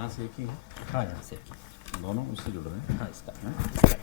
यहाँ से एक ही है? हाँ, यहाँ से दोनों उससे जुड़ रहे हैं? हाँ, इसका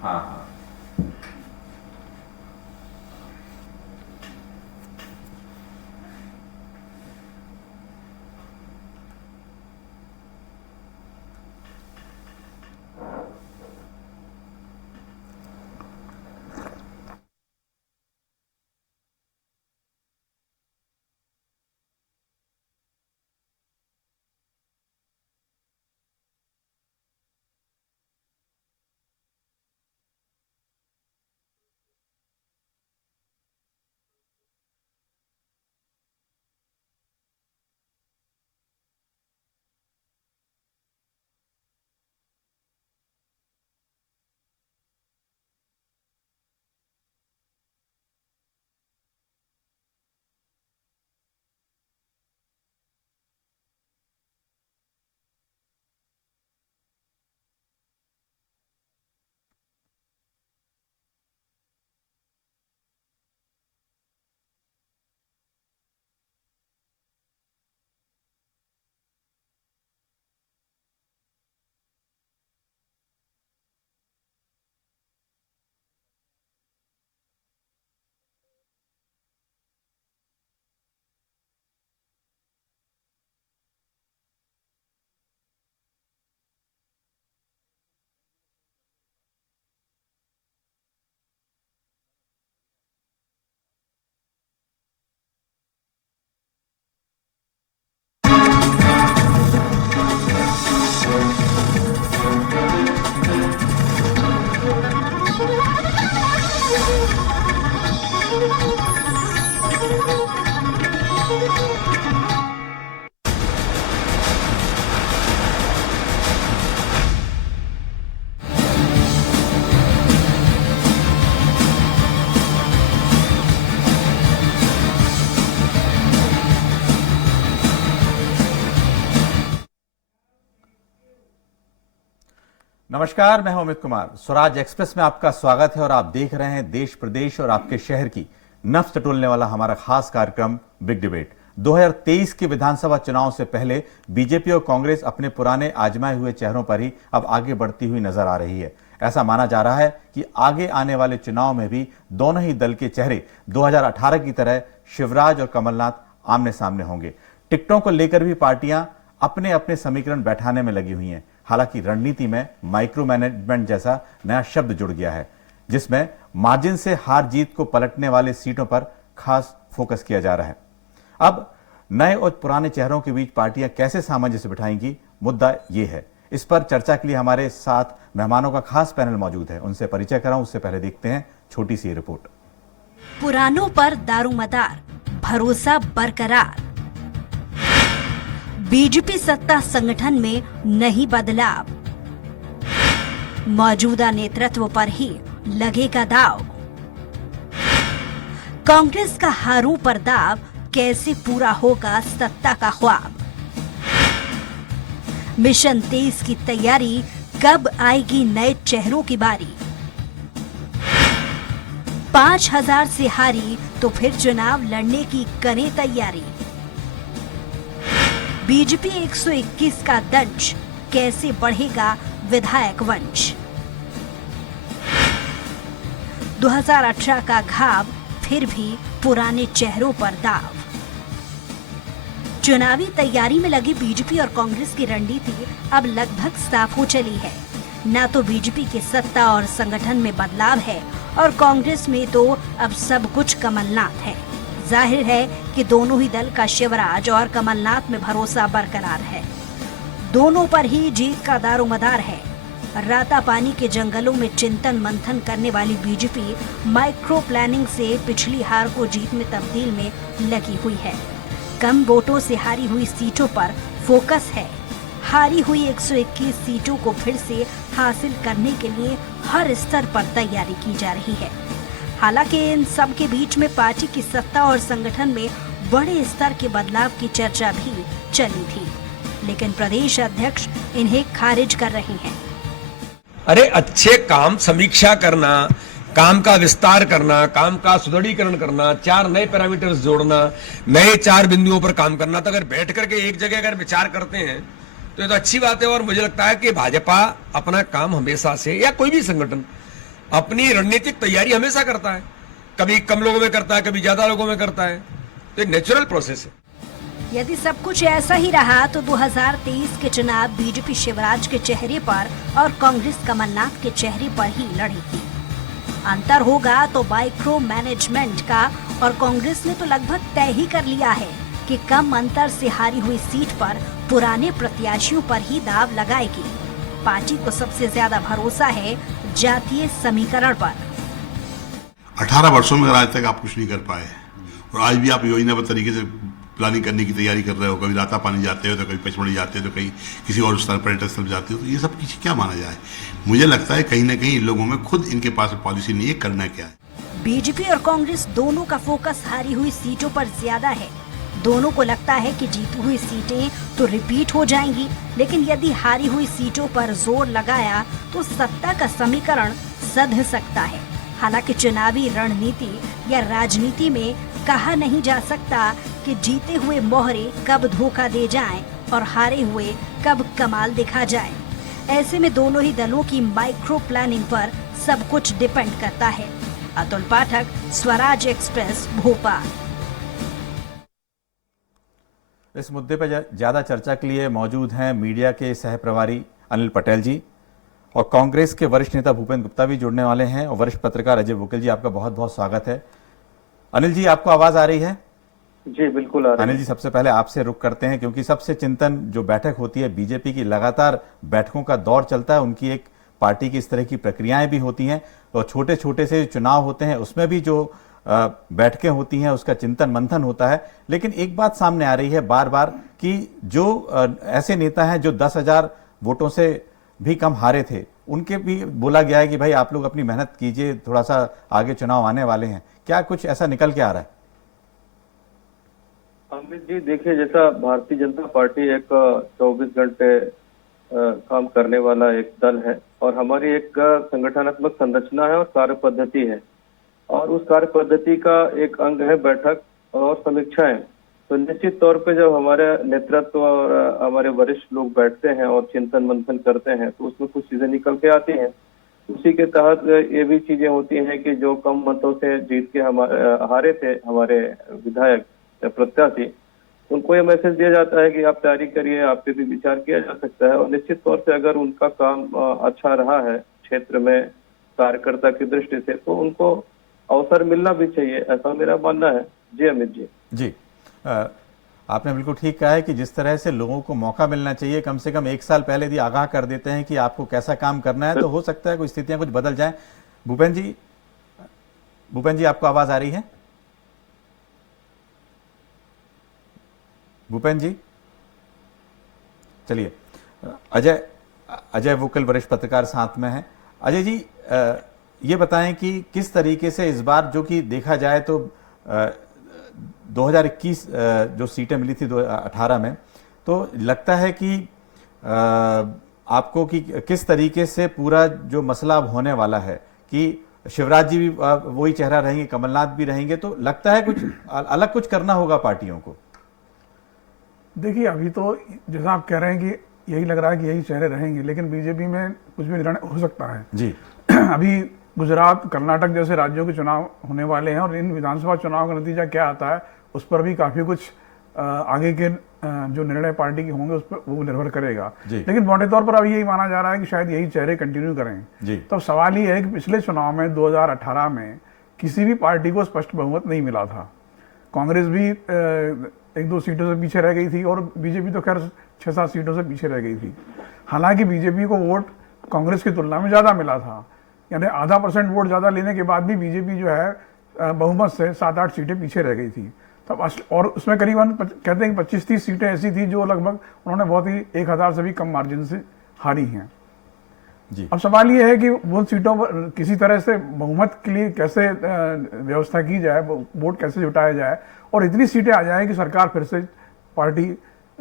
हाँ हाँ। नमस्कार, मैं हूं अमित कुमार। स्वराज एक्सप्रेस में आपका स्वागत है और आप देख रहे हैं देश प्रदेश और आपके शहर की नफ्स टटोलने वाला हमारा खास कार्यक्रम बिग डिबेट। 2023 के विधानसभा चुनाव से पहले बीजेपी और कांग्रेस अपने पुराने आजमाए हुए चेहरों पर ही अब आगे बढ़ती हुई नजर आ रही है। ऐसा माना जा रहा है कि आगे आने वाले चुनाव में भी दोनों ही दल के चेहरे 2018 की तरह शिवराज और कमलनाथ आमने सामने होंगे। टिकटों को लेकर भी पार्टियां अपने अपने समीकरण बैठाने में लगी हुई हैं। हालांकि रणनीति में माइक्रो मैनेजमेंट जैसा नया शब्द जुड़ गया है, जिसमें मार्जिन से हार जीत को पलटने वाले सीटों पर खास फोकस किया जा रहा है। अब नए और पुराने चेहरों के बीच पार्टियां कैसे सामंजस्य बिठाएंगी, मुद्दा यह है। इस पर चर्चा के लिए हमारे साथ मेहमानों का खास पैनल मौजूद है। उनसे परिचय कराऊं उससे पहले देखते हैं छोटी सी रिपोर्ट। पुरानों पर दारोमदार, भरोसा बरकरार। बीजेपी सत्ता संगठन में नहीं बदलाव, मौजूदा नेतृत्व पर ही लगेगा दाव। कांग्रेस का हारों पर दाव, कैसे पूरा होगा सत्ता का ख्वाब। मिशन 23 की तैयारी, कब आएगी नए चेहरों की बारी। 5000 से हारी तो फिर चुनाव लड़ने की करें तैयारी। बीजेपी 121 का दंश, कैसे बढ़ेगा विधायक वंश। 2018 का घाव फिर भी पुराने चेहरों पर दाव। चुनावी तैयारी में लगी बीजेपी और कांग्रेस की रणनीति अब लगभग साफ हो चली है। न तो बीजेपी की सत्ता और संगठन में बदलाव है और कांग्रेस में तो अब सब कुछ कमलनाथ है। जाहिर है कि दोनों ही दल का शिवराज और कमलनाथ में भरोसा बरकरार है। दोनों पर ही जीत का दारोमदार है। राता पानी के जंगलों में चिंतन मंथन करने वाली बीजेपी माइक्रो प्लानिंग से पिछली हार को जीत में तब्दील में लगी हुई है। कम वोटों से हारी हुई सीटों पर फोकस है। हारी हुई 121 सीटों को फिर से हासिल करने के लिए हर स्तर पर तैयारी की जा रही है। हालांकि इन सब के बीच में पार्टी की सत्ता और संगठन में बड़े स्तर के बदलाव की चर्चा भी चली थी, लेकिन प्रदेश अध्यक्ष इन्हें खारिज कर रहे हैं। अरे अच्छे काम समीक्षा करना, काम का विस्तार करना, काम का सुदृढ़ीकरण करना, 4 नए पैरामीटर्स जोड़ना, नए 4 बिंदुओं पर काम करना। तो अगर बैठ करके एक जगह अगर विचार करते हैं तो ये तो अच्छी बात है। और मुझे लगता है कि भाजपा अपना काम हमेशा से, या कोई भी संगठन अपनी रणनीतिक तैयारी हमेशा करता है। कभी कम लोगों में करता है, कभी ज्यादा लोगों में करता है। तो एक नेचुरल प्रोसेस है। यदि सब कुछ ऐसा ही रहा तो 2023 के चुनाव बीजेपी शिवराज के चेहरे पर और कांग्रेस कमलनाथ के चेहरे पर ही लड़ेगी। अंतर होगा तो माइक्रो मैनेजमेंट का, और कांग्रेस ने तो लगभग तय ही कर लिया है कि कम अंतर से हारी हुई सीट पर पुराने प्रत्याशियों पर ही दाव लगाएगी। पार्टी को सबसे ज्यादा भरोसा है जातीय समीकरण पर। 18 वर्षों में आज तक आप कुछ नहीं कर पाए और आज भी आप योजनाबद्ध तरीके से प्लानिंग करने की तैयारी कर रहे हो। कभी राता पानी जाते हो, तो कभी पचमढ़ी जाते हो, तो कहीं किसी और स्थान पर्यटन स्थल जाते हो। तो ये सब क्या माना जाए? मुझे लगता है कहीं ना कहीं इन लोगों में खुद इनके पास पॉलिसी नहीं है, करना क्या है। बीजेपी और कांग्रेस दोनों का फोकस हारी हुई सीटों पर ज्यादा है। दोनों को लगता है कि जीती हुई सीटें तो रिपीट हो जाएंगी, लेकिन यदि हारी हुई सीटों पर जोर लगाया तो सत्ता का समीकरण सध सकता है। हालांकि चुनावी रणनीति या राजनीति में कहा नहीं जा सकता कि जीते हुए मोहरे कब धोखा दे जाएं और हारे हुए कब कमाल दिखा जाए। ऐसे में दोनों ही दलों की माइक्रो प्लानिंग पर सब कुछ डिपेंड करता है। अतुल पाठक, स्वराज एक्सप्रेस, भोपाल। इस मुद्दे पर ज्यादा चर्चा के लिए मौजूद हैं मीडिया के सह प्रभारी अनिल पटेल जी, और कांग्रेस के वरिष्ठ नेता भूपेंद्र गुप्ता भी जुड़ने वाले हैं, और वरिष्ठ पत्रकार अजय वुकेल जी। आपका बहुत बहुत स्वागत है। अनिल जी, आपको आवाज आ रही है? जी बिल्कुल आ रही है। अनिल जी, सबसे पहले आपसे रुक करते हैं, क्योंकि सबसे चिंतन जो बैठक होती है बीजेपी की, लगातार बैठकों का दौर चलता है। उनकी एक पार्टी की इस तरह की प्रक्रियाएं भी होती हैं, और छोटे छोटे से चुनाव होते हैं उसमें भी जो बैठकें होती हैं उसका चिंतन मंथन होता है। लेकिन एक बात सामने आ रही है बार बार कि जो ऐसे नेता हैं जो 10,000 वोटों से भी कम हारे थे, उनके भी बोला गया है कि भाई आप लोग अपनी मेहनत कीजिए, थोड़ा सा आगे चुनाव आने वाले हैं। क्या कुछ ऐसा निकल के आ रहा है? अमित जी, देखिए, जैसा भारतीय जनता पार्टी एक 24 घंटे काम करने वाला एक दल है, और हमारी एक संगठनात्मक संरचना है और कार्य पद्धति है, और उस कार्य पद्धति का एक अंग है बैठक और समीक्षाएं। तो निश्चित तौर पे जब हमारे नेतृत्व और हमारे वरिष्ठ लोग बैठते हैं और चिंतन मंथन करते हैं तो उसमें कुछ चीजें निकल के आती हैं। उसी के तहत ये भी चीजें होती हैं कि जो कम मतों से जीत के हारे थे हमारे विधायक या प्रत्याशी, उनको ये मैसेज दिया जाता है कि आप तैयारी करिए, आप पे भी विचार किया जा सकता है। और निश्चित तौर से अगर उनका काम अच्छा रहा है क्षेत्र में कार्यकर्ता की दृष्टि से, तो उनको अवसर मिलना भी चाहिए, ऐसा मेरा मानना है। जी अमित जी। जी, आपने बिल्कुल ठीक कहा है कि जिस तरह से लोगों को मौका मिलना चाहिए, कम से कम 1 साल पहले यदि आगाह कर देते हैं कि आपको कैसा काम करना है, तो हो सकता है कोई स्थितियां कुछ बदल जाएं। भूपेन जी, आपको आवाज आ रही है? भूपेन जी, चलिए, अजय वुकेल वरिष्ठ पत्रकार साथ में हैं। अजय जी, ये बताएं कि किस तरीके से इस बार, जो कि देखा जाए तो 2021 जो सीटें मिली थी 2018 में, तो लगता है कि आपको कि किस तरीके से पूरा जो मसला अब होने वाला है कि शिवराज जी भी वही चेहरा रहेंगे, कमलनाथ भी रहेंगे, तो लगता है कुछ अलग कुछ करना होगा पार्टियों को? देखिए, अभी तो जैसा आप कह रहे हैं कि यही लग रहा है कि यही चेहरे रहेंगे, लेकिन बीजेपी में कुछ भी निर्णय हो सकता है जी। अभी गुजरात, कर्नाटक जैसे राज्यों के चुनाव होने वाले हैं और इन विधानसभा चुनाव का नतीजा क्या आता है उस पर भी काफी कुछ आगे के जो निर्णय पार्टी के होंगे उस पर वो निर्भर करेगा। लेकिन मोटे तौर पर अब यही माना जा रहा है कि शायद यही चेहरे कंटिन्यू करें। तो सवाल ये है कि पिछले चुनाव में 2018 में किसी भी पार्टी को स्पष्ट बहुमत नहीं मिला था। कांग्रेस भी 1-2 सीटों से पीछे रह गई थी और बीजेपी तो खैर 6-7 सीटों से पीछे रह गई थी। हालांकि बीजेपी को वोट कांग्रेस की तुलना में ज्यादा मिला था, यानी आधा % वोट ज्यादा लेने के बाद भी बीजेपी जो है बहुमत से 7-8 सीटें पीछे रह गई थी तब। और उसमें करीबन कहते हैं कि 25-30 सीटें ऐसी थी जो लगभग उन्होंने बहुत ही 1000 से भी कम मार्जिन से हारी हैं जी। अब सवाल ये है कि वो सीटों पर किसी तरह से बहुमत के लिए कैसे व्यवस्था की जाए, वोट कैसे जुटाया जाए और इतनी सीटें आ जाए कि सरकार फिर से पार्टी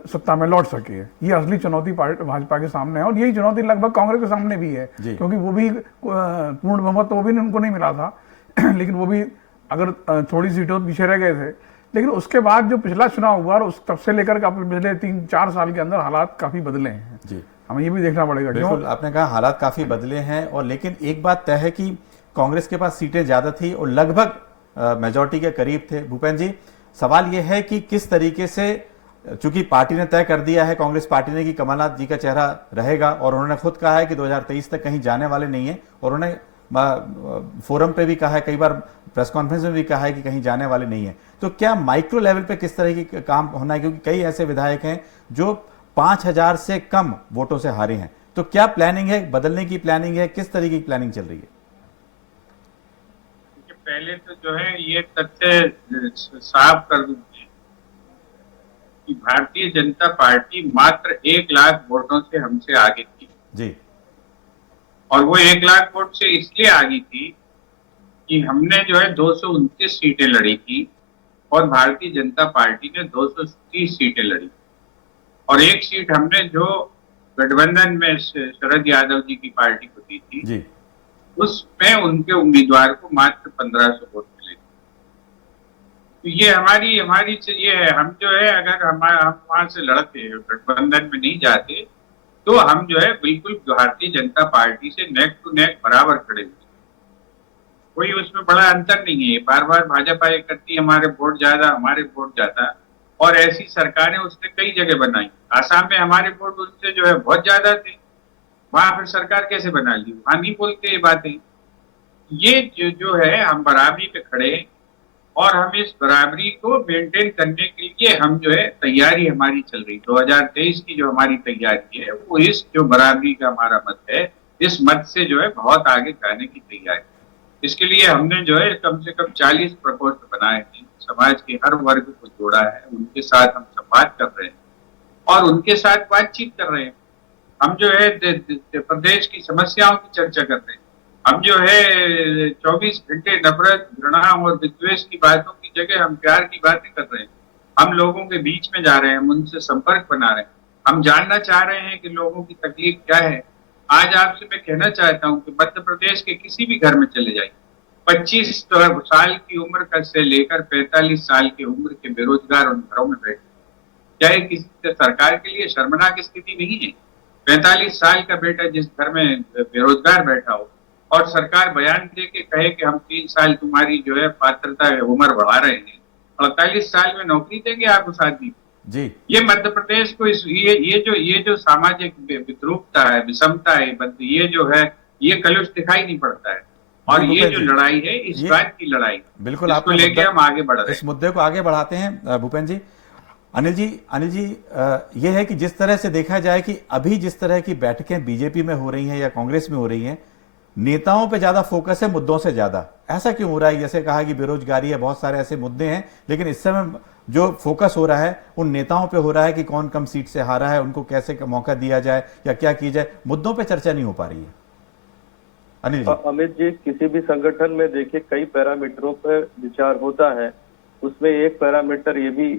सत्ता में लौट सके। ये असली चुनौती भाजपा के सामने है और यही चुनौती लगभग कांग्रेस के सामने भी है, क्योंकि वो भी पूर्ण बहुमत तो वो भी उनको नहीं मिला था लेकिन वो भी अगर थोड़ी सीटों पीछे रह गए थे। लेकिन उसके बाद जो पिछला चुनाव हुआ उस तब से लेकर पिछले 3-4 साल के अंदर हालात काफी बदले हैं जी। हमें ये भी देखना पड़ेगा। बिल्कुल, आपने कहा हालात काफी बदले हैं और लेकिन एक बात तय है कि कांग्रेस के पास सीटें ज्यादा थी और लगभग मेजॉरिटी के करीब थे। भूपेंद्र जी, सवाल यह है कि किस तरीके से, चूंकि पार्टी ने तय कर दिया है, कांग्रेस पार्टी ने, कि कमलनाथ जी का चेहरा रहेगा और उन्होंने खुद कहा है कि 2023 तक कहीं जाने वाले नहीं है और उन्होंने फोरम पे भी कहा है, कई बार प्रेस कॉन्फ्रेंस में भी कहा है कि कहीं जाने वाले नहीं है। तो क्या माइक्रो लेवल पे किस तरह की काम होना है, क्योंकि कई ऐसे विधायक हैं जो 5000 से कम वोटों से हारे हैं, तो क्या प्लानिंग है, बदलने की प्लानिंग है, किस तरीके की प्लानिंग चल रही है? पहले तो जो है ये तथ्य साफ कर दूंगी कि भारतीय जनता पार्टी मात्र 1 लाख वोटों से हमसे आगे थी जी। और वो 1 लाख वोट से इसलिए आगे थी कि हमने जो है 229 सीटें लड़ी थी और भारतीय जनता पार्टी ने 230 सीटें लड़ी और 1 सीट हमने जो गठबंधन में शरद यादव जी की पार्टी को दी थी जी, उसमें उनके उम्मीदवार को मात्र 1500 वोट मिले। तो ये हमारी से ये है, हम जो है अगर हम वहां से लड़ते गठबंधन में नहीं जाते तो हम जो है बिल्कुल भारतीय जनता पार्टी से नेक टू नेक बराबर खड़े हुए, कोई उसमें बड़ा अंतर नहीं है। बार बार भाजपा ये करती है हमारे वोट ज्यादा, हमारे वोट ज्यादा, और ऐसी सरकारें उसने कई जगह बनाई। आसाम में हमारे वोट उससे जो है बहुत ज्यादा थे, वहां फिर सरकार कैसे बना ली, वहां नहीं बोलते ये बातें। ये जो है हम बराबरी पे खड़े और हम इस बराबरी को मेंटेन करने के लिए हम जो है तैयारी हमारी चल रही। 2023 की जो हमारी तैयारी है वो इस जो बराबरी का हमारा मत है, इस मत से जो है बहुत आगे जाने की तैयारी। इसके लिए हमने जो है कम से कम 40 प्रकोष्ठ बनाए हैं, समाज के हर वर्ग को जोड़ा है, उनके साथ हम संवाद कर रहे हैं और उनके साथ बातचीत कर रहे हैं। हम जो है प्रदेश की समस्याओं की चर्चा कर रहे हैं। हम जो है 24 घंटे नफरत, घृणा और विद्वेष की बातों की जगह हम प्यार की बातें कर रहे हैं। हम लोगों के बीच में जा रहे हैं, हम उनसे संपर्क बना रहे हैं, हम जानना चाह रहे हैं कि लोगों की तकलीफ क्या है। आज आपसे मैं कहना चाहता हूं कि मध्य प्रदेश के किसी भी घर में चले जाइए, 25 साल की उम्र का से लेकर 45 साल की उम्र के बेरोजगार उन घरों में बैठे, क्या ये किसी सरकार के लिए शर्मनाक स्थिति नहीं है? 45 साल का बेटा जिस घर में बेरोजगार बैठा हो और सरकार बयान दे के कहे कि हम 3 साल तुम्हारी जो है पात्रता उम्र बढ़ा रहे हैं, 48 साल में नौकरी देंगे आप उस आदमी जी। ये मध्य प्रदेश को ये जो सामाजिक विद्रूपता है, विषमता है, ये जो है ये कलुष दिखाई नहीं पड़ता है। और ये जो लड़ाई है इस बात की लड़ाई, बिल्कुल इसको लेके हम आगे बढ़ रहे हैं। इस मुद्दे को आगे बढ़ाते हैं भूपेंद्र जी। अनिल जी, ये है कि जिस तरह से देखा जाए कि अभी जिस तरह की बैठकें बीजेपी में हो रही हैं या कांग्रेस में हो रही हैं, नेताओं पे ज्यादा फोकस है मुद्दों से ज्यादा। ऐसा क्यों हो रहा है? जैसे कहा कि बेरोजगारी है, बहुत सारे ऐसे मुद्दे हैं, लेकिन इस समय जो फोकस हो रहा है उन नेताओं पे हो रहा है कि कौन कम सीट से हारा है, उनको कैसे मौका दिया जाए या क्या की जाए। मुद्दों पे चर्चा नहीं हो पा रही है। अनिल जी। अमित जी, किसी भी संगठन में देखिए कई पैरामीटरों पर विचार होता है, उसमें एक पैरामीटर ये भी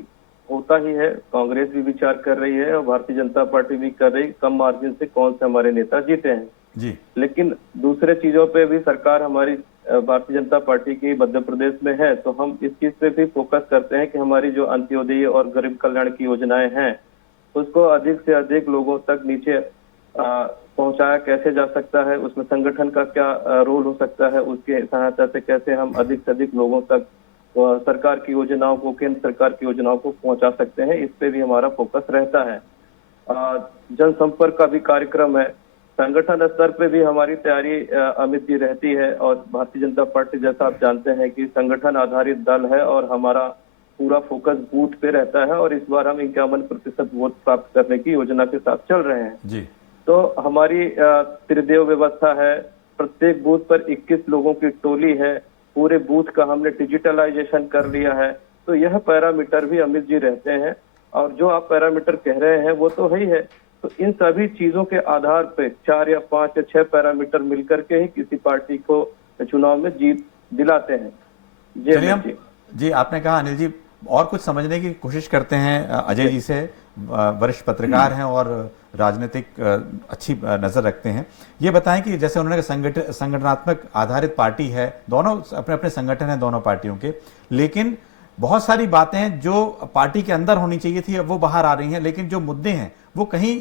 होता ही है, कांग्रेस भी विचार कर रही है और भारतीय जनता पार्टी भी कर रही, कम मार्जिन से कौन से हमारे नेता जीते हैं जी। लेकिन दूसरे चीजों पे भी सरकार हमारी भारतीय जनता पार्टी की मध्य प्रदेश में है, तो हम इस चीज पे भी फोकस करते हैं कि हमारी जो अंत्योदय और गरीब कल्याण की योजनाएं हैं उसको अधिक से अधिक लोगों तक नीचे पहुंचाया कैसे जा सकता है, उसमें संगठन का क्या रोल हो सकता है, उसके सहायता से कैसे हम अधिक से अधिक लोगों तक सरकार की योजनाओं को, केंद्र सरकार की योजनाओं को पहुंचा सकते हैं, इस पे भी हमारा फोकस रहता है। जनसंपर्क का भी कार्यक्रम है। संगठन स्तर पे भी हमारी तैयारी अमित जी रहती है, और भारतीय जनता पार्टी जैसा आप जानते हैं कि संगठन आधारित दल है और हमारा पूरा फोकस बूथ पे रहता है, और इस बार हम 51% वोट प्राप्त करने की योजना के साथ चल रहे हैं जी। तो हमारी त्रिदेव व्यवस्था है, प्रत्येक बूथ पर 21 लोगों की टोली है, पूरे बूथ का हमने डिजिटलाइजेशन कर लिया है। तो यह पैरामीटर भी अमित जी रहते हैं, और जो आप पैरामीटर कह रहे हैं वो तो है ही है। तो इन सभी चीजों के आधार पे 4 या 5 या 6 पैरामीटर मिलकर के ही किसी पार्टी को चुनाव में जीत दिलाते हैं। चलिए हम जी, आपने कहा अनिल जी, और कुछ समझने की कोशिश करते हैं अजय जी से। वरिष्ठ पत्रकार हैं और राजनीतिक अच्छी नजर रखते हैं। ये बताएं कि जैसे उन्होंने संगठनात्मक आधारित पार्टी है, दोनों अपने अपने संगठन हैं दोनों पार्टियों के, लेकिन बहुत सारी बातें जो पार्टी के अंदर होनी चाहिए थी वो बाहर आ रही हैं, लेकिन जो मुद्दे हैं वो कहीं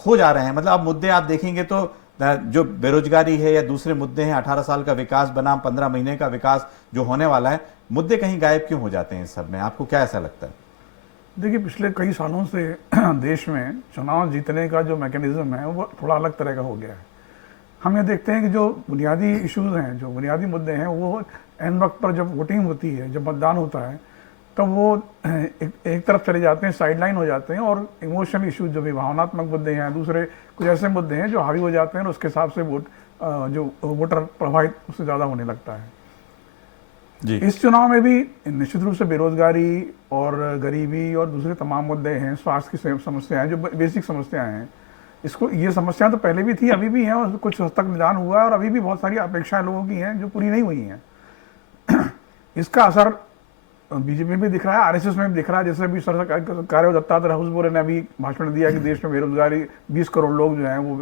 खो जा रहे हैं। मतलब अब मुद्दे आप देखेंगे तो जो बेरोजगारी है या दूसरे मुद्दे हैं, 18 साल का विकास बनाम 15 महीने का विकास जो होने वाला है, मुद्दे कहीं गायब क्यों हो जाते हैं इस सब में? आपको क्या ऐसा लगता है? देखिए, पिछले कई सालों से देश में चुनाव जीतने का जो मैकेनिज्म है वो थोड़ा अलग तरह का हो गया है। हम ये देखते हैं कि जो बुनियादी इश्यूज हैं, जो बुनियादी मुद्दे हैं, वो एन वक्त पर जब वोटिंग होती है, जब मतदान होता है, तब वो एक तरफ चले जाते हैं, साइडलाइन हो जाते हैं, और इमोशनल इश्यूज जो भी भावनात्मक मुद्दे हैं, दूसरे कुछ ऐसे मुद्दे हैं जो हावी हो जाते हैं, और उसके हिसाब से जो वोटर प्रभावित उससे ज़्यादा होने लगता है जी। इस चुनाव में भी निश्चित रूप से बेरोजगारी और गरीबी और दूसरे तमाम मुद्दे हैं, स्वास्थ्य की समस्याएं, जो बेसिक समस्याएं हैं, इसको ये समस्याएं तो पहले भी थी, अभी भी हैं, और कुछ हद तक निदान हुआ है, और अभी भी बहुत सारी अपेक्षाएं लोगों की हैं जो पूरी नहीं हुई हैं। इसका असर बीजेपी में भी दिख रहा है, आरएसएस में भी दिख रहा है। जैसे भी कार्य दत्तात्रेय हुसबोरे ने अभी भाषण दिया कि देश में बेरोजगारी 20 करोड़ लोग जो हैं वो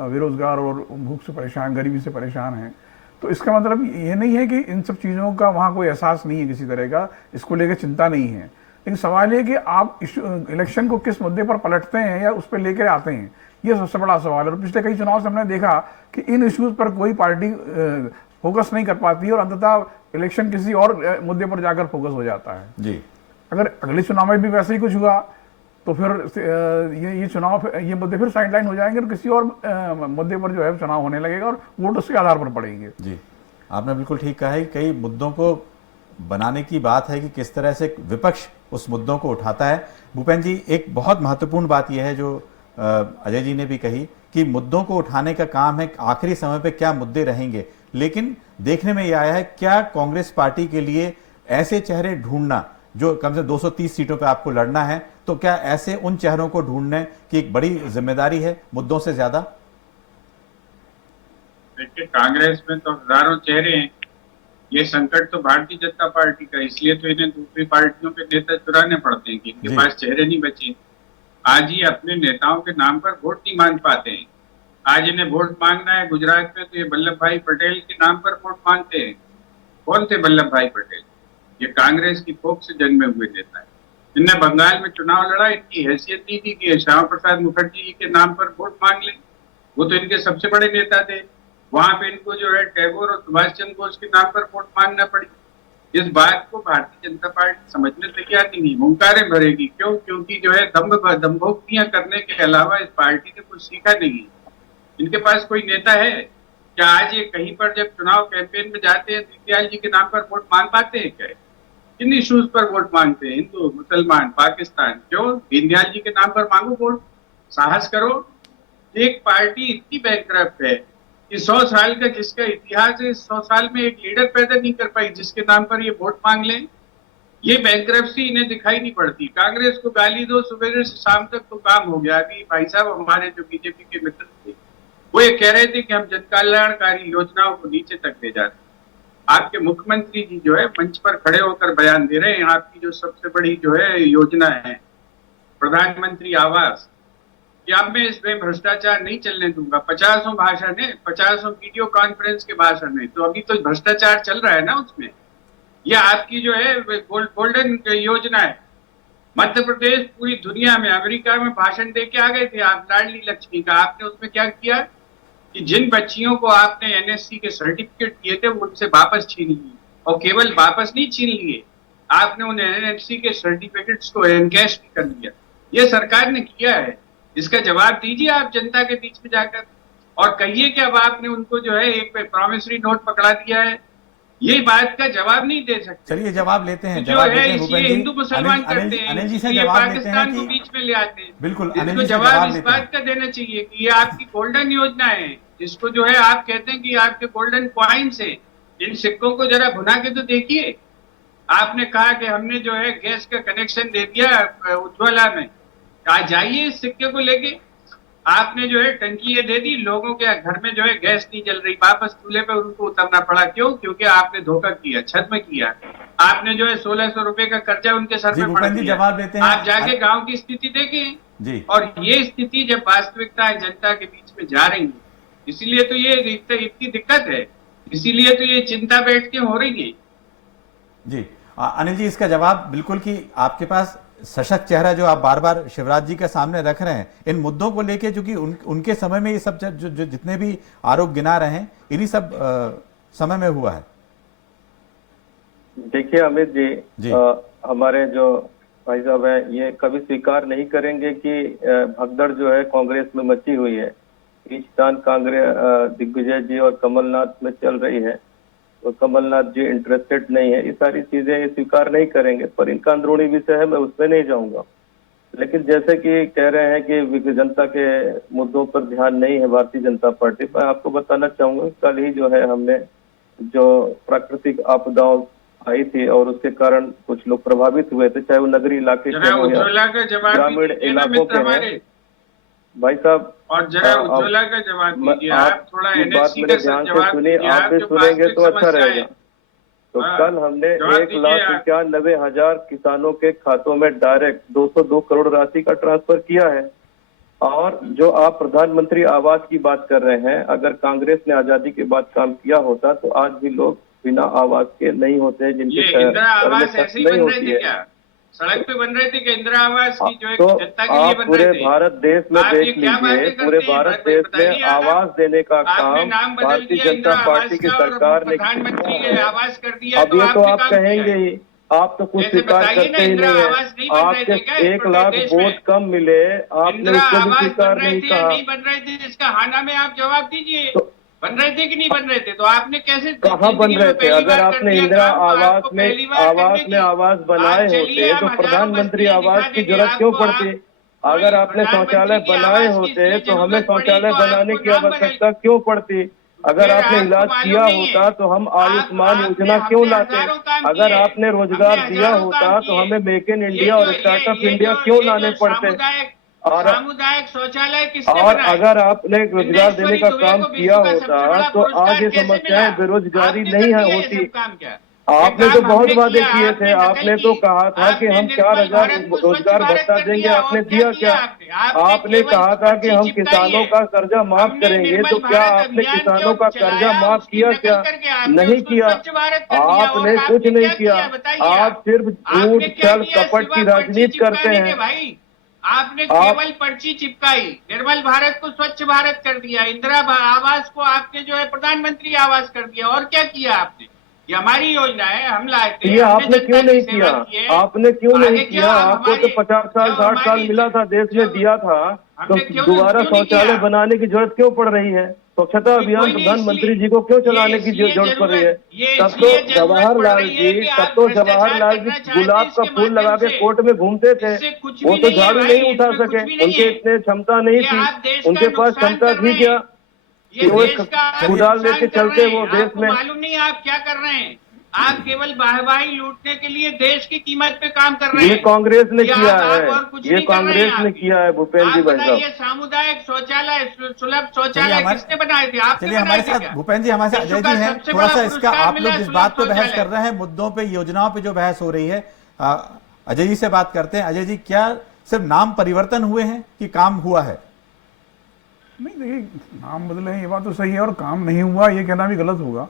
बेरोजगार और भूख से परेशान, गरीबी से परेशान हैं। तो इसका मतलब ये नहीं है कि इन सब चीज़ों का वहाँ कोई एहसास नहीं है किसी तरह का, इसको लेकर चिंता नहीं है। लेकिन सवाल ये कि आप इलेक्शन को किस मुद्दे पर पलटते हैं या उस पर लेकर आते हैं, ये सबसे बड़ा सवाल है। और पिछले कई चुनाव से हमने देखा कि इन इश्यूज पर कोई पार्टी फोकस नहीं कर पाती है, और अंततः इलेक्शन किसी और मुद्दे पर जाकर फोकस हो जाता है जी। अगर अगले चुनाव में भी वैसे ही कुछ हुआ तो फिर ये मुद्दे फिर साइडलाइन हो जाएंगे, और किसी और मुद्दे पर जो है चुनाव होने लगेगा, और वोट उसके आधार पर पड़ेंगे। जी, आपने बिल्कुल ठीक कहा है। कई मुद्दों को बनाने की बात है कि किस तरह से विपक्ष उस मुद्दों को उठाता है। भूपेन जी, एक बहुत महत्वपूर्ण बात यह है जो अजय जी ने भी कही कि मुद्दों को उठाने का काम है, आखिरी समय पे क्या मुद्दे रहेंगे। लेकिन देखने में यह आया है, क्या कांग्रेस पार्टी के लिए ऐसे चेहरे ढूंढना, जो कम से 230 सीटों पे आपको लड़ना है, तो क्या ऐसे उन चेहरों को ढूंढने की एक बड़ी जिम्मेदारी है मुद्दों से ज्यादा? देखिए, कांग्रेस में तो हजारों चेहरे हैं। ये संकट तो भारतीय जनता पार्टी का, इसलिए तो इन्हें दूसरी पार्टियों के नेता चुराने पड़ते हैं कि इनके पास चेहरे नहीं बचे। आज ये अपने नेताओं के नाम पर वोट नहीं मांग पाते हैं। आज इन्हें वोट मांगना है गुजरात में, तो ये वल्लभ भाई पटेल के नाम पर वोट मांगते हैं। कौन थे वल्लभ भाई पटेल? ये कांग्रेस की कोख से जन्मे हुए नेता है। इनने बंगाल में चुनाव लड़ा, इनकी हैसियत नहीं थी कि श्यामा प्रसाद मुखर्जी के नाम पर वोट मांग लें। वो तो इनके सबसे बड़े नेता थे। वहां पे इनको जो है टैगोर और सुभाष चंद्र बोस के नाम पर वोट मांगना पड़ी। इस बात को भारतीय जनता पार्टी समझने तैयार नहीं, हुंकारे भरेगी। क्यों? क्योंकि जो है दम्भोक्तियां करने के अलावा इस पार्टी ने कुछ सीखा नहीं। इनके पास कोई नेता है क्या? आज ये कहीं पर जब चुनाव कैंपेन में जाते हैं, दीनदयाल जी के नाम पर वोट मांग पाते हैं क्या? किन इश्यूज पर वोट मांगते हैं? हिंदू, मुसलमान, पाकिस्तान। क्यों? दीनदयाल जी के नाम पर मांगो वोट, साहस करो। एक पार्टी इतनी बैंकक्रप्ट है कि 100 साल का जिसका इतिहास है, 100 साल में एक लीडर पैदा नहीं कर पाई जिसके नाम पर ये वोट मांग लें। ये बैंकक्रप्सी इन्हें दिखाई नहीं पड़ती। कांग्रेस को गाली दो सुबह से शाम तक तो काम हो गया। अभी भाई साहब हमारे जो बीजेपी के मित्र थे वो ये कह रहे थे कि हम जन कल्याणकारी योजनाओं को नीचे तक ले जाते। आपके मुख्यमंत्री जी जो है मंच पर खड़े होकर बयान दे रहे हैं, आपकी जो सबसे बड़ी जो है योजना है प्रधानमंत्री आवास, कि अब मैं इसमें भ्रष्टाचार नहीं चलने दूंगा। 50 भाषण है, 50 वीडियो कॉन्फ्रेंस के भाषण है, तो अभी तो भ्रष्टाचार चल रहा है ना उसमें। यह आपकी जो है गोल्डन योजना है मध्य प्रदेश पूरी दुनिया में, अमेरिका में भाषण दे के आ गए थे आप लाडली लक्ष्मी का। आपने उसमें क्या किया कि जिन बच्चियों को आपने एनएससी के सर्टिफिकेट दिए थे वो उनसे वापस छीन लिए, और केवल वापस नहीं छीन लिए, आपने उन एनएससी के सर्टिफिकेट्स को एनकैश भी कर लिया। ये सरकार ने किया है, इसका जवाब दीजिए आप जनता के बीच में जाकर, और कहिए कि अब आपने उनको जो है एक प्रॉमिसरी नोट पकड़ा दिया है। ये बात का जवाब नहीं दे सकते। चलिए जवाब लेते हैं, जो जवाब है लेते हैं इसलिए भूपेंद्र जी। हिंदू मुसलमान करते हैं, अनिल जी से इसलिए जवाब लेते हैं पाकिस्तान को कि बीच में ले आते हैं। बिल्कुल, अनिल इसको जी से जवाब जवाब इस लेते हैं। बात का देना चाहिए कि ये आपकी गोल्डन योजना है, जिसको जो है आप कहते हैं कि आपके गोल्डन कॉइन्स है, इन सिक्कों को जरा भुना के तो देखिए। आपने कहा कि हमने जो है गैस का कनेक्शन दे दिया उज्ज्वला में, कहा जाइए इस सिक्के को लेके। आपने जो है टंकी ये दे दी, लोगों के घर में जो है गैस नहीं जल रही, वापस चूल्हे पे उनको उतरना पड़ा। क्यों? क्योंकि आपने धोखा किया, छत में किया। आपने जो है 1600 रुपए का कर्जा उनके सर में पड़ दिया। जवाब देते हैं। आप जाके गांव की स्थिति देखें जी। और ये स्थिति जब वास्तविकता है जनता के बीच में जा रही है, इसीलिए तो ये इतनी दिक्कत है, इसीलिए तो ये चिंता बैठ के हो रही है। जी अनिल जी, इसका जवाब बिल्कुल कि आपके पास सशक्त चेहरा जो आप बार बार शिवराज जी के सामने रख रहे हैं इन मुद्दों को लेके, जो कि उनके समय में ये सब जो जितने भी आरोप गिना रहे हैं इन्हीं सब समय में हुआ है। देखिए अमित जी, हमारे जो भाई साहब है ये कभी स्वीकार नहीं करेंगे कि भगदड़ जो है कांग्रेस में मची हुई है। खींचतान कांग्रेस दिग्विजय जी और कमलनाथ में चल रही है, तो कमलनाथ जी इंटरेस्टेड नहीं है, ये सारी चीजें स्वीकार नहीं करेंगे। पर इनका अंदरूनी विषय है, मैं उसमें नहीं जाऊंगा। लेकिन जैसे कि कह रहे हैं कि जनता के मुद्दों पर ध्यान नहीं है भारतीय जनता पार्टी, मैं आपको बताना चाहूंगा कल ही जो है हमने जो प्राकृतिक आपदाओं आई थी और उसके कारण कुछ लोग प्रभावित हुए थे, चाहे वो नगरीय इलाके के हो या ग्रामीण इलाकों के हैं। भाई साहब, और जरा उज्ज्वला का जवाब दीजिए। आप थोड़ा एनएससी का ध्यान से जवाब सुनिए, दीजिए। आप भी सुनेंगे तो अच्छा रहेगा। तो कल हमने 1,91,000 किसानों के खातों में डायरेक्ट 202 करोड़ राशि का ट्रांसफर किया है। और जो आप प्रधानमंत्री आवास की बात कर रहे हैं, अगर कांग्रेस ने आजादी के बाद काम किया होता तो आज भी लोग बिना आवास के नहीं होते, जिनके इंदिरा आवास ऐसे ही बन रहे थे क्या? सड़क पे बन रहे थे कि इंदिरा आवास की जो एक तो जनता के लिए बन रहे थे? पूरे भारत देश में देख लीजिए, पूरे भारत देश में आवास देने का काम भारतीय जनता पार्टी की सरकार ने प्रधानमंत्री आवास कर दिया। अब ये तो आप कहेंगे ही, आप तो कुछ स्वीकार करते ही नहीं है। आपके 1 लाख वोट कम मिले, आपने उसको भी स्वीकार नहीं कहा। नहीं बन रहे थे, इसका हाना में आप जवाब दीजिए। बन रहे थे कि नहीं बन रहे थे? तो आपने कैसे, कहाँ बन रहे थे? अगर आपने इंदिरा आवास में आवास बनाए होते तो प्रधानमंत्री आवास की जरूरत क्यों पड़ती? अगर आपने शौचालय बनाए होते तो हमें शौचालय बनाने की आवश्यकता क्यों पड़ती? अगर आपने इलाज किया होता तो हम आयुष्मान योजना क्यों लाते? अगर आपने रोजगार दिया होता तो हमें मेक इन इंडिया और स्टार्टअप इंडिया क्यों लाने पड़ते? सामुदायिक शौचालय किसने और बनाए? अगर आपने रोजगार देने का काम किया होता तो आज ये समस्याएं बेरोजगारी नहीं है होती। आपने तो बहुत वादे किए थे, आपने तो कहा था कि हम 4,000 रोजगार भत्ता देंगे, आपने दिया क्या? आपने कहा था कि हम किसानों का कर्जा माफ करेंगे, तो क्या आपने किसानों का कर्जा माफ किया? क्या नहीं किया? आपने कुछ नहीं किया। आप सिर्फ झूठ छल कपट की राजनीति करते हैं। आपने केवल पर्ची चिपकाई, निर्मल भारत को स्वच्छ भारत कर दिया, इंदिरा आवास को आपने जो है प्रधानमंत्री आवास कर दिया। और क्या किया आपने? ये हमारी योजना है, हम लाए थे। ये आपने क्यों नहीं किया? आपने क्यों नहीं किया? आपको तो 50 साल 60 साल मिला था, देश में दिया था, तो दोबारा शौचालय बनाने की जरूरत क्यों पड़ रही है? स्वच्छता अभियान प्रधानमंत्री जी को क्यों चलाने की जरूरत पड़ रही है? तब तो जवाहरलाल जी गुलाब का फूल लगा के कोर्ट में घूमते थे, वो तो झाड़ू नहीं उठा सके, उनके इतने क्षमता नहीं थी। उनके पास क्षमता थी क्या कि वो कुदाल लेके चलते वो देश में? मालूम नहीं आप क्या कर रहे हैं? आप केवल वाहवाही लूटने के लिए देश की कीमत पे काम कर रहे हैं। ये कांग्रेस ने किया है, ये कांग्रेस ने किया है भूपेंद्र जी भाई साहब। ये सामुदायिक शौचालय, सुलभ शौचालय किसने बनाए थे? आपने चलिए हमारे साथ भूपेंद्र जी, हमारे साथ अजय जी हैं। थोड़ा सा इसका आप लोग जिस बात पे बहस कर रहे हैं, मुद्दों पे, योजनाओं पे जो बहस हो रही है, अजय जी से बात करते हैं। अजय जी, क्या सिर्फ नाम परिवर्तन हुए हैं कि काम हुआ है? नहीं, देखिए नाम बदले हैं ये बात तो सही है, और काम नहीं हुआ ये कहना भी गलत होगा।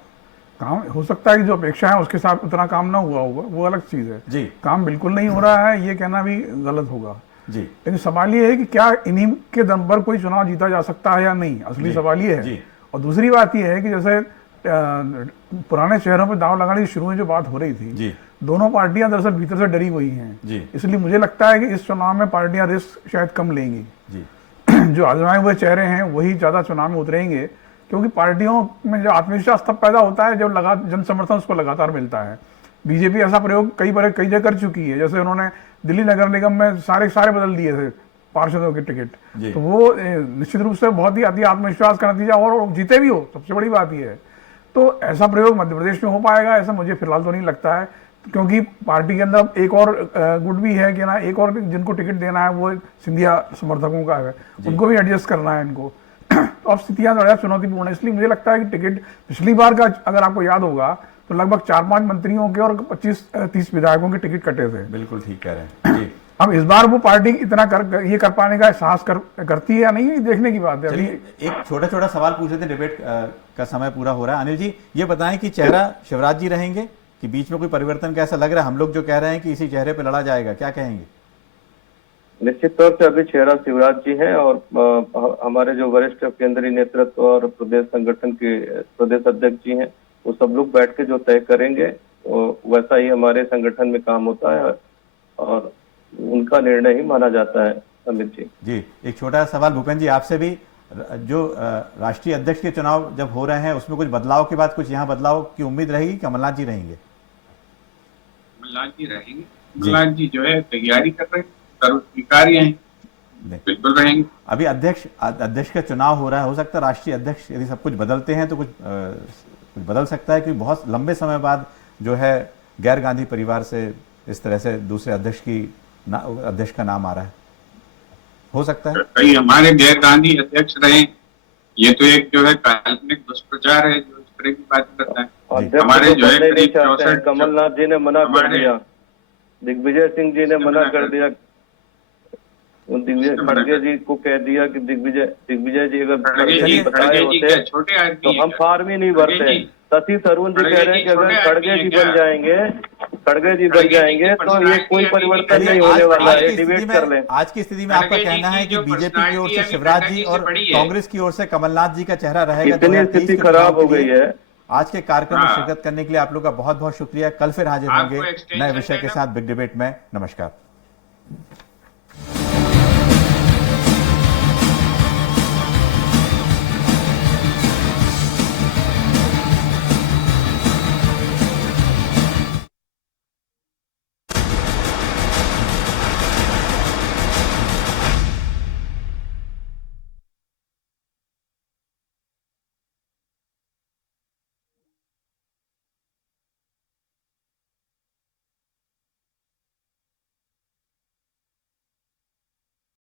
काम हो सकता है कि जो अपेक्षा है उसके साथ उतना काम ना हुआ होगा, वो अलग चीज है। जी। काम बिल्कुल नहीं हो रहा है ये कहना भी गलत होगा जी। लेकिन सवाल ये है कि क्या इन्हीं के दम पर कोई चुनाव जीता जा सकता है या नहीं, असली सवाल ये जी। है। और दूसरी बात ये है कि जैसे पुराने चेहरों पर दांव लगाने की शुरू में जो बात हो रही थी, जी। दोनों पार्टियां दरअसल भीतर से डरी हुई हैं। जी। इसलिए मुझे लगता है कि इस चुनाव में पार्टियां रिस्क शायद कम लेंगी। जी। जो आजमाए हुए चेहरे हैं वही ज्यादा चुनाव में उतरेंगे, क्योंकि पार्टियों में जो आत्मविश्वास तब पैदा होता है जब जन समर्थन उसको लगातार मिलता है। बीजेपी ऐसा प्रयोग कई जगह कर चुकी है, जैसे उन्होंने दिल्ली नगर निगम में सारे बदल दिए थे पार्षदों के टिकट, तो वो निश्चित रूप से बहुत ही अति आत्मविश्वास का नतीजा, और जीते भी हो, सबसे बड़ी बात यह है। तो ऐसा प्रयोग मध्य प्रदेश में हो पाएगा ऐसा मुझे फिलहाल तो नहीं लगता है, क्योंकि पार्टी के अंदर एक और गुट भी है कि ना, एक और जिनको टिकट देना है वो सिंधिया समर्थकों का है, उनको भी एडजस्ट करना है इनको। तो अब स्थितियां थोड़ा चुनौतीपूर्ण है, इसलिए मुझे लगता है कि टिकट पिछली बार का अगर आपको याद होगा तो लगभग 4-5 मंत्रियों के और 25-30 विधायकों के टिकट कटे थे। बिल्कुल ठीक कह रहे हैं जी। अब इस बार वो पार्टी इतना कर पाने का साहस करती है या नहीं, ये देखने की बात है। अभी एक छोटा सवाल पूछ रहे थे, डिबेट का समय पूरा हो रहा है। अनिल जी ये बताएं कि चेहरा शिवराज जी रहेंगे कि बीच में कोई परिवर्तन, कैसा लग रहा है? हम लोग जो कह रहे हैं कि इसी चेहरे पे लड़ा जाएगा, क्या कहेंगे? निश्चित तौर से अभी चेहरा शिवराज जी हैं, और हमारे जो वरिष्ठ केंद्रीय नेतृत्व और प्रदेश संगठन के प्रदेश अध्यक्ष जी हैं, वो सब लोग बैठ के जो तय करेंगे वैसा ही हमारे संगठन में काम होता है और उनका निर्णय ही माना जाता है। अमित जी जी, एक छोटा सवाल भूपेंद्र जी आपसे भी, जो राष्ट्रीय अध्यक्ष के चुनाव जब हो रहे हैं उसमें कुछ बदलाव के बाद कुछ यहाँ बदलाव की उम्मीद रहेगी? कमलनाथ जी रहेंगे? कमलनाथ जी रहेंगे। कमलनाथ जी जो है तैयारी कर रहे हैं, सर्वस्वीकार्य हैं, बिल्कुल रहेंगे। अभी अध्यक्ष का चुनाव हो रहा है, हो सकता है राष्ट्रीय अध्यक्ष यदि सब कुछ बदलते हैं तो कुछ बदल सकता है, क्योंकि बहुत लंबे समय बाद जो है गैर गांधी परिवार से इस तरह से दूसरे अध्यक्ष का नाम आ रहा है, हो सकता है। कई हमारे गैर गांधी अध्यक्ष रहे, ये तो एक जो है काल्पनिक दुष्प्रचार है जो इस तरह की बात करता है। हमारे जो है करीब 64 कमलनाथ जी ने मना कर दिया, दिग्विजय सिंह जी ने मना कर दिया, दिग्विजय खड़गे जी को कह दिया कि दिग्विजय जी अगर बताए होते तो हम फार्म ही नहीं भरते। सती तरुण जी कह रहे हैं कि अगर खड़गे जी बन जाएंगे तो ये कोई परिवर्तन नहीं होने वाला है, डिबेट कर लें। आज की स्थिति में आपका कहना है कि बीजेपी की ओर से शिवराज जी और कांग्रेस की ओर से कमलनाथ जी का चेहरा रहेगा? इतनी स्थिति खराब हो गई है। आज के कार्यक्रम में शिरकत करने के लिए आप लोग का बहुत बहुत शुक्रिया। कल फिर हाजिर होंगे नए विषय के साथ बिग डिबेट में। नमस्कार।